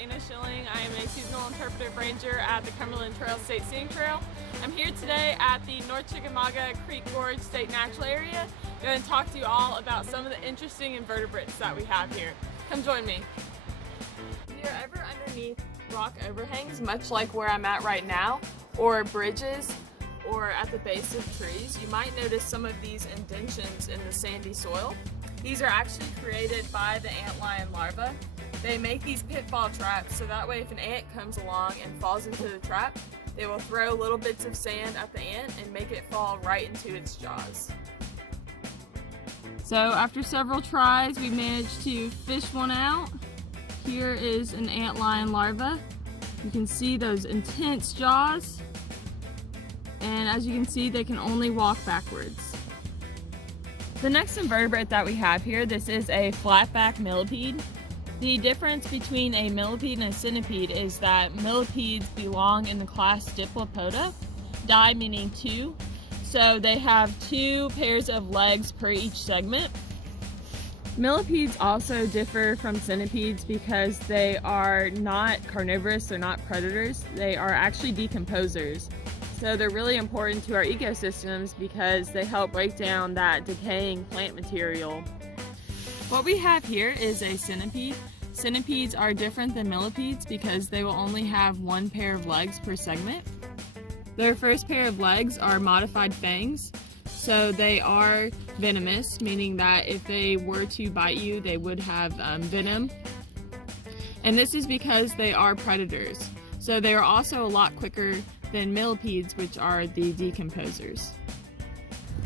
Schilling. I am a seasonal interpretive ranger at the Cumberland Trail State Scenic Trail. I'm here today at the North Chickamauga Creek Gorge State Natural Area. I'm going to talk to you all about some of the interesting invertebrates that we have here. Come join me. If you're ever underneath rock overhangs, much like where I'm at right now, or bridges, or at the base of trees, you might notice some of these indentions in the sandy soil. These are actually created by the antlion larvae. They make these pitfall traps so that way if an ant comes along and falls into the trap, they will throw little bits of sand at the ant and make it fall right into its jaws. So after several tries, we managed to fish one out. Here is an antlion larva. You can see those intense jaws, and as you can see, they can only walk backwards. The next invertebrate that we have here, this is a flatback millipede. The difference between a millipede and a centipede is that millipedes belong in the class Diplopoda, di meaning two, so they have two pairs of legs per each segment. Millipedes also differ from centipedes because they are not carnivorous, they're not predators, they are actually decomposers. So they're really important to our ecosystems because they help break down that decaying plant material. What we have here is a centipede. Centipedes are different than millipedes because they will only have one pair of legs per segment. Their first pair of legs are modified fangs, so they are venomous, meaning that if they were to bite you, they would have venom. And this is because they are predators. So they are also a lot quicker than millipedes, which are the decomposers.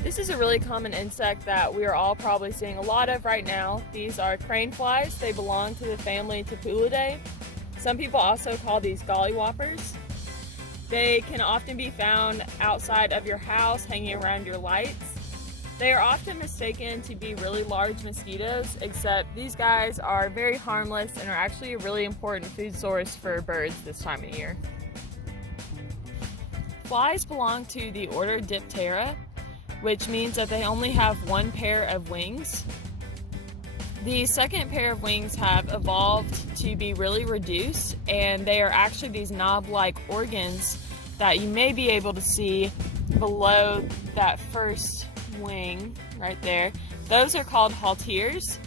This is a really common insect that we are all probably seeing a lot of right now. These are crane flies. They belong to the family Tapulidae. Some people also call these gollywhoppers. They can often be found outside of your house, hanging around your lights. They are often mistaken to be really large mosquitoes, except these guys are very harmless and are actually a really important food source for birds this time of year. Flies belong to the order Diptera, which means that they only have one pair of wings. The second pair of wings have evolved to be really reduced, and they are actually these knob-like organs that you may be able to see below that first wing right there. Those are called halteres,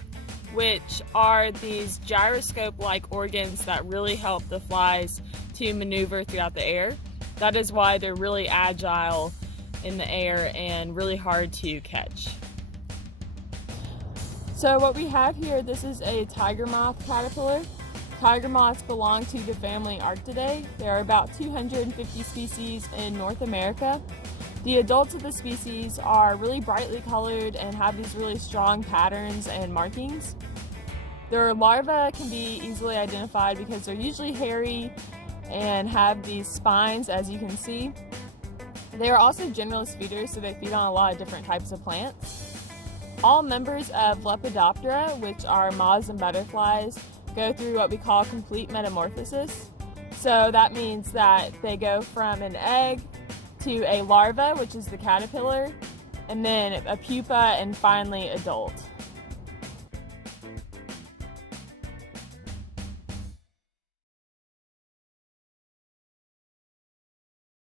which are these gyroscope-like organs that really help the flies to maneuver throughout the air. That is why they're really agile in the air and really hard to catch. So what we have here, this is a tiger moth caterpillar. Tiger moths belong to the family Arctidae. There are about 250 species in North America. The adults of the species are really brightly colored and have these really strong patterns and markings. Their larvae can be easily identified because they're usually hairy and have these spines, as you can see. They are also generalist feeders, so they feed on a lot of different types of plants. All members of Lepidoptera, which are moths and butterflies, go through what we call complete metamorphosis. So that means that they go from an egg to a larva, which is the caterpillar, and then a pupa, and finally adult.